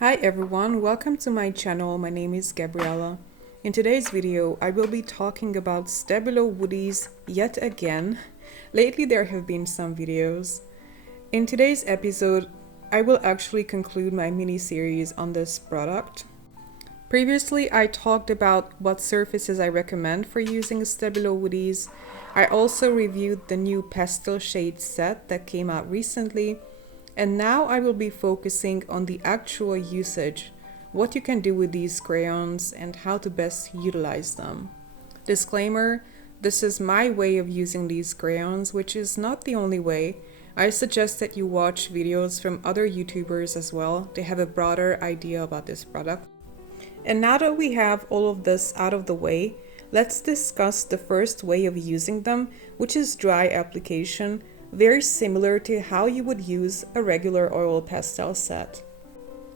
Hi everyone, welcome to my channel. My name is Gabriella. In today's video, I will be talking about Stabilo Woodies yet again. Lately there have been some videos. In today's episode, I will actually conclude my mini-series on this product. Previously, I talked about what surfaces I recommend for using Stabilo Woodies. I also reviewed the new pastel shade set that came out recently. And now I will be focusing on the actual usage, what you can do with these crayons and how to best utilize them. Disclaimer, this is my way of using these crayons, which is not the only way. I suggest that you watch videos from other YouTubers as well to have a broader idea about this product. And now that we have all of this out of the way, let's discuss the first way of using them, which is dry application, very similar to how you would use a regular oil pastel set.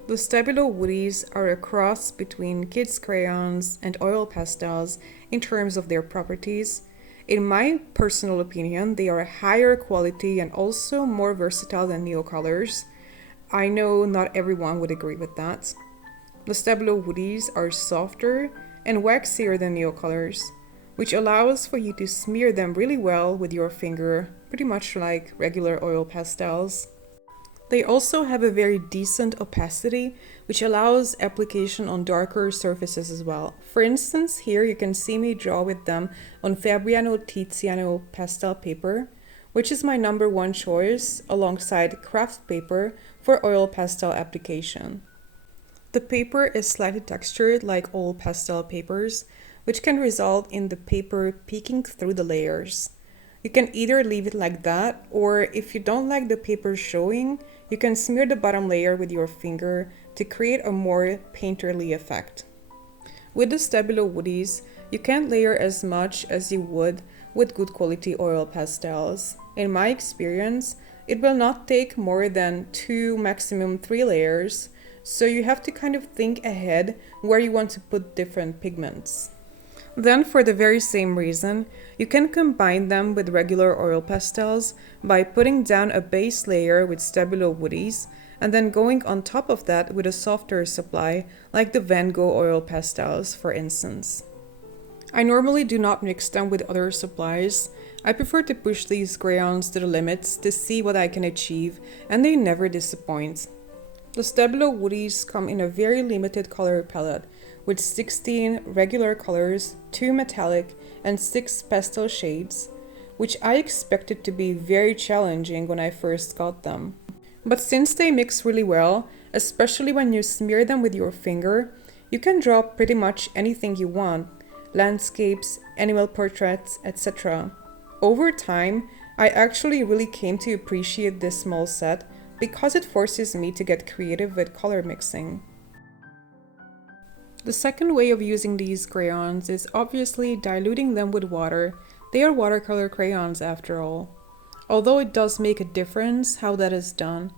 The Stabilo Woodies are a cross between kids' crayons and oil pastels in terms of their properties. In my personal opinion, they are higher quality and also more versatile than neocolors. I know not everyone would agree with that. The Stabilo Woodies are softer and waxier than neocolors, which allows for you to smear them really well with your finger, pretty much like regular oil pastels. They also have a very decent opacity, which allows application on darker surfaces as well. For instance, here you can see me draw with them on Fabriano Tiziano pastel paper, which is my number one choice alongside craft paper for oil pastel application. The paper is slightly textured like all pastel papers, which can result in the paper peeking through the layers. You can either leave it like that, or if you don't like the paper showing, you can smear the bottom layer with your finger to create a more painterly effect. With the Stabilo Woodies, you can't layer as much as you would with good quality oil pastels. In my experience, it will not take more than 2, maximum 3 layers, so you have to kind of think ahead where you want to put different pigments. Then, for the very same reason, you can combine them with regular oil pastels by putting down a base layer with Stabilo Woodies and then going on top of that with a softer supply like the Van Gogh oil pastels, for instance. I normally do not mix them with other supplies. I prefer to push these crayons to the limits to see what I can achieve, and they never disappoint. The Stabilo Woodies come in a very limited color palette, with 16 regular colors, 2 metallic, and 6 pastel shades, which I expected to be very challenging when I first got them. But since they mix really well, especially when you smear them with your finger, you can draw pretty much anything you want, landscapes, animal portraits, etc. Over time, I actually really came to appreciate this small set because it forces me to get creative with color mixing. The second way of using these crayons is obviously diluting them with water. They are watercolor crayons after all. Although it does make a difference how that is done.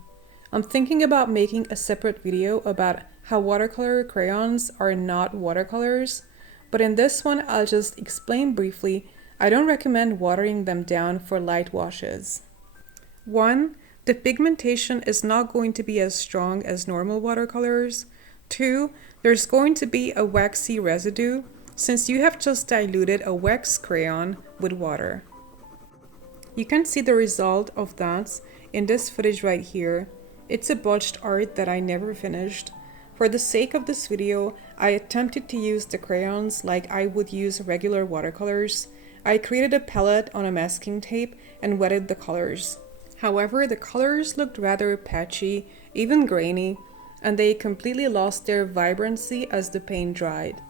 I'm thinking about making a separate video about how watercolor crayons are not watercolors, but in this one I'll just explain briefly. I don't recommend watering them down for light washes. 1. The pigmentation is not going to be as strong as normal watercolors. 2. There's going to be a waxy residue since you have just diluted a wax crayon with water. You can see the result of that in this footage right here. It's a botched art that I never finished. For the sake of this video, I attempted to use the crayons like I would use regular watercolors. I created a palette on a masking tape and wetted the colors. However, the colors looked rather patchy, even grainy, and they completely lost their vibrancy as the paint dried.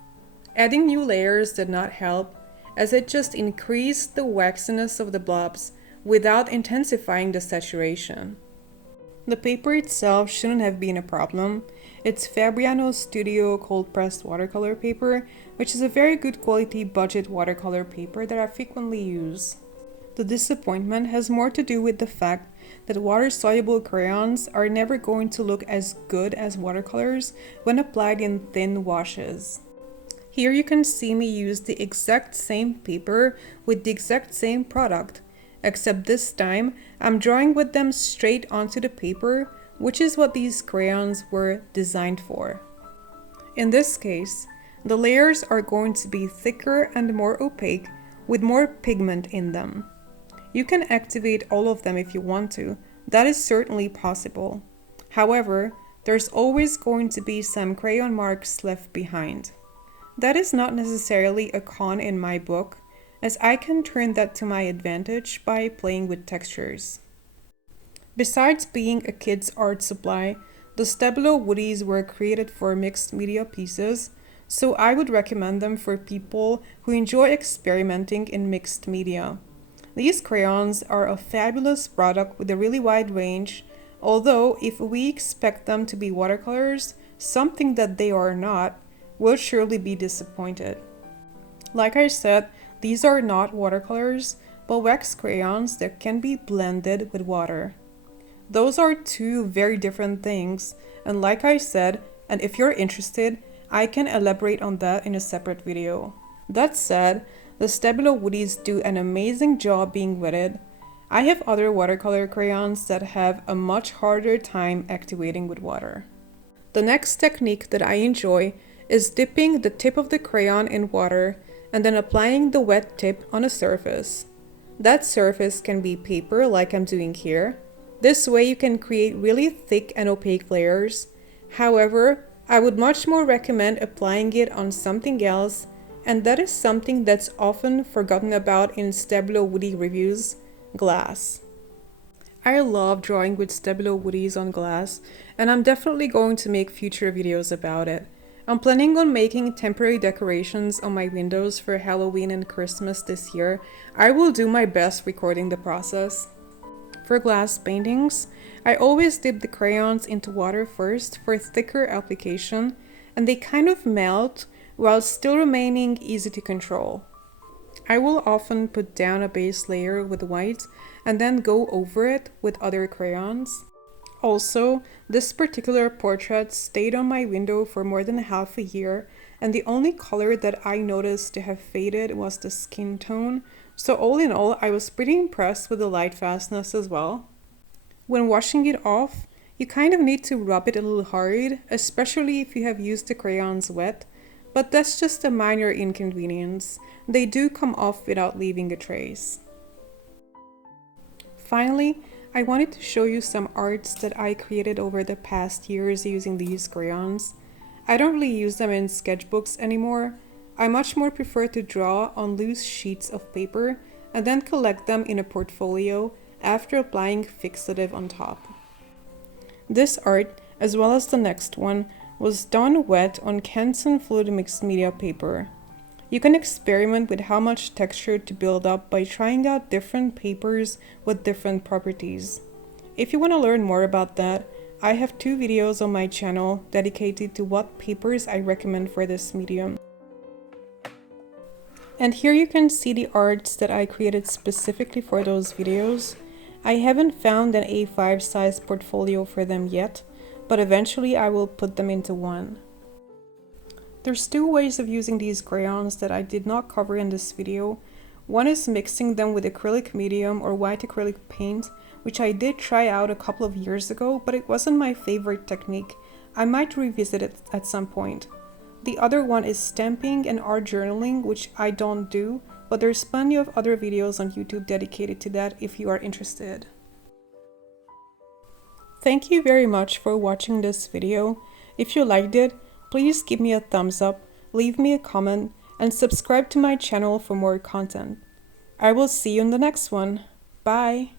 Adding new layers did not help, as it just increased the waxiness of the blobs without intensifying the saturation. The paper itself shouldn't have been a problem. It's Fabriano Studio cold pressed watercolor paper, which is a very good quality budget watercolor paper that I frequently use. The disappointment has more to do with the fact that water-soluble crayons are never going to look as good as watercolors when applied in thin washes. Here you can see me use the exact same paper with the exact same product, except this time I'm drawing with them straight onto the paper which is what these crayons were designed for. In this case, the layers are going to be thicker and more opaque with more pigment in them. You can activate all of them if you want to. That is certainly possible. However, there's always going to be some crayon marks left behind. That is not necessarily a con in my book, as I can turn that to my advantage by playing with textures. Besides being a kid's art supply, the Stabilo Woodies were created for mixed media pieces, so I would recommend them for people who enjoy experimenting in mixed media. These crayons are a fabulous product with a really wide range, although if we expect them to be watercolors, something that they are not, we'll surely be disappointed. Like I said, these are not watercolors, but wax crayons that can be blended with water. Those are two very different things, and like I said, and if you're interested, I can elaborate on that in a separate video. That said, the Stabilo Woodies do an amazing job being wetted. I have other watercolor crayons that have a much harder time activating with water. The next technique that I enjoy is dipping the tip of the crayon in water and then applying the wet tip on a surface. That surface can be paper like I'm doing here. This way you can create really thick and opaque layers. However, I would much more recommend applying it on something else, and that is something that's often forgotten about in Stabilo Woody reviews: glass. I love drawing with Stabilo Woodies on glass, and I'm definitely going to make future videos about it. I'm planning on making temporary decorations on my windows for Halloween and Christmas this year. I will do my best recording the process. For glass paintings, I always dip the crayons into water first for thicker application, and they kind of melt while still remaining easy to control. I will often put down a base layer with white and then go over it with other crayons. Also, this particular portrait stayed on my window for more than half a year, and the only color that I noticed to have faded was the skin tone, so all in all I was pretty impressed with the light fastness as well. When washing it off, you kind of need to rub it a little hard, especially if you have used the crayons wet, but that's just a minor inconvenience. They do come off without leaving a trace. Finally, I wanted to show you some arts that I created over the past years using these crayons. I don't really use them in sketchbooks anymore. I much more prefer to draw on loose sheets of paper and then collect them in a portfolio after applying fixative on top. This art, as well as the next one, was done wet on Canson fluid mixed media paper. You can experiment with how much texture to build up by trying out different papers with different properties. If you want to learn more about that, I have 2 videos on my channel dedicated to what papers I recommend for this medium. And here you can see the arts that I created specifically for those videos. I haven't found an A5 size portfolio for them yet, but eventually I will put them into one. There's 2 ways of using these crayons that I did not cover in this video. One is mixing them with acrylic medium or white acrylic paint, which I did try out a couple of years ago, but it wasn't my favorite technique. I might revisit it at some point. The other one is stamping and art journaling, which I don't do, but there's plenty of other videos on YouTube dedicated to that if you are interested. Thank you very much for watching this video. If you liked it, please give me a thumbs up, leave me a comment, and subscribe to my channel for more content. I will see you in the next one. Bye!